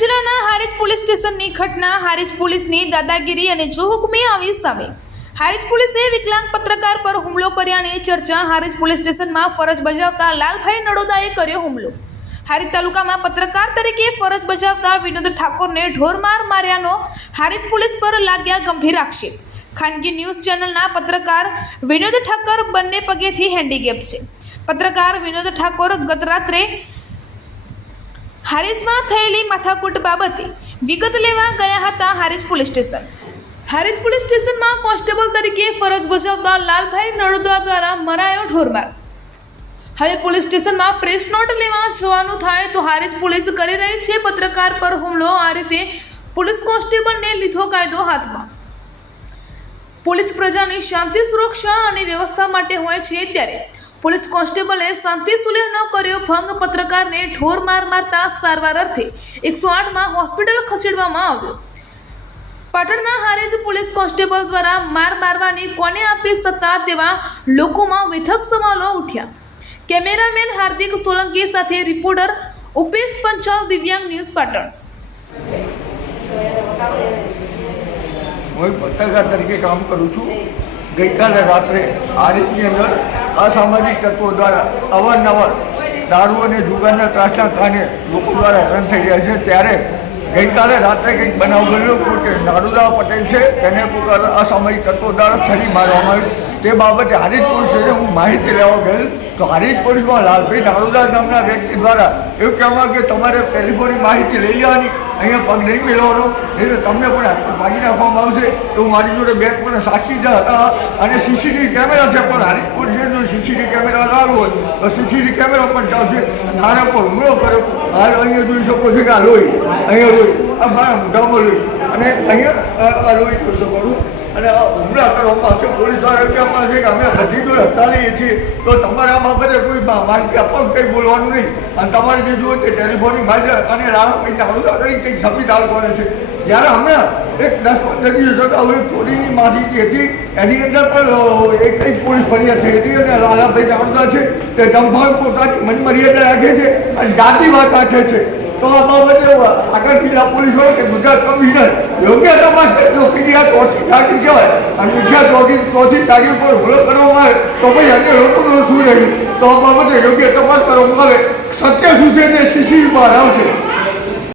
પાટણ જિલ્લાના હારીજ પોલીસ સ્ટેશનની ઘટના હારીજ પોલીસની દાદાગીરી અને જોહુકમી આવી સામે। હારીજ પોલીસે વિકલાંગ પત્રકાર પર હુમલો કર્યાની ચર્ચા। હારીજ પોલીસ સ્ટેશનમાં ફરજ બજાવતા લાલભાઈ નડોદાએ કર્યો હુમલો। હારીજ તાલુકામાં પત્રકાર તરીકે ફરજ બજાવતા વિનોદ ઠાકોરને ઢોરમાર માર્યાનો હારીજ પોલીસ પર લાગ્યા ગંભીર આક્ષેપ। ખાનગી ન્યૂઝ ચેનલના પત્રકાર વિનોદ ઠાકોર બંને પગેથી હેન્ડીકેપ છે। પત્રકાર વિનોદ ઠાકોર ગત રાત્રે હારીજમાં થયેલી માથાકૂટ બાબતે વિગત લેવા ગયા હતા Harij police station. Harij police સ્ટેશનમાં કોન્સ્ટેબલ તરીકે ફરજ બજાવતા લાલભાઈ નડોદા દ્વારા મરાયો ઢોરમાર। હવે પોલીસ સ્ટેશનમાં પ્રેસ નોટ લેવા જવાનું થાય તો હારીજ પોલીસ કરી રહી છે પત્રકાર પર હુમલો। આ રીતે પોલીસ કોન્સ્ટેબલને લીધો કાયદો હાથમાં। પોલીસ પ્રજાની શાંતિ સુરક્ષા અને વ્યવસ્થા માટે હોય છે ત્યારે પોલીસ કોન્સ્ટેબલે શાંતિ સુલેહ ન કર્યો ભંગ। પત્રકારને ઢોર માર મારતા સારવાર અર્થે 108માં હોસ્પિટલ ખસેડવામાં આવ્યો। પાટણના હારીજ પોલીસ કોન્સ્ટેબલ દ્વારા માર મારવાની કોને આપી સત્તા તેવા લોકોમાં વિથક સવાલો ઉઠ્યા। કેમેરામેન હાર્દિક સોલંકી સાથે રિપોર્ટર ઉપેશ પંચાલ, દિવ્યાંગ ન્યૂઝ, પાટણ। હું પત્રકાર તરીકે કામ કરું છું। ગઈકાલે રાત્રે હારીજની અંદર અસામાજિક તત્વો દ્વારા અવારનવાર દારૂ અને જુગારના ત્રાસના કારણે લોકો દ્વારા હેરાન થઈ રહ્યા છે। ત્યારે ગઈકાલે રાત્રે કંઈક બનાવ બન્યો કે નારુદા પટેલ છે તેને કોઈ અસામાજિક તત્વો દ્વારા છરી મારવામાં આવ્યું। તે બાબતે હારીજ પોલીસ સ્ટેશન હું માહિતી લેવા ગયેલ તો હારીજ પોલીસમાં લાલભાઈ નારુદા નામના વ્યક્તિ દ્વારા એવું કહેવામાં કે તમારે ટેલિફોનની માહિતી લઈ લેવાની, અહીંયા પગ નહીં મેળવવાનો, એટલે તમને પણ ભાગી નાખવામાં આવશે। તો મારી જોડે બે પણ સાક્ષી જ હતા અને સીસીટીવી કેમેરા છે, પણ હારીજ પોલીસે જો સીસીટીવી કેમેરા લાવ્યો હોય તો સીસીટીવી કેમેરા પણ ચાલશે। મારા પર હુમલો કર્યો। હાલ અહીંયા જોઈ શકો છો કે આ લોહી, અહીંયા લોહી, આ મારા મોઢામાં લોહી અને અહીંયા લોહી જોઈ શકો છો અને હુમલા કરવામાં આવશે। પોલીસ દ્વારા એવું કહેવામાં આવશે કે અમે બધી જોડે હટાવીએ છીએ તો તમારે આ બાબતે કોઈ માહિતી આપવા કંઈ બોલવાનું નહીં અને તમારે જે જુઓ તે ટેલિફોનની માહિતી અને લાલભાઈ નારુદા કરી કંઈક સંવિધાન કરે છે। જ્યારે હમણાં એક 10-15 દિવસ અગાઉ એક ચોરીની માહિતી હતી, એની અંદર પણ એક કંઈક પોલીસ ફરિયાદ થઈ હતી અને લાલાભાઈ નારુદા છે તે જંભાવ પોતાની મનમર્યાદા રાખે છે અને જાતિ વાત રાખે છે। તો આ બાબતે આગળ જિલ્લા પોલીસ હોય કે ગુજરાત કમિશનર યોગ્ય તપાસ કરે। જો પીડીઆર ચોથી ચાકરી કહેવાય અને બીજા ચોથી ચાકરી પર હુમલો કરવામાં આવે તો ભાઈ અન્ય લોકોનું શું રહ્યું? તો આ બાબતે યોગ્ય તપાસ કરવામાં આવે, સત્ય શું છે તે સીસીટીવી બહાર આવશે।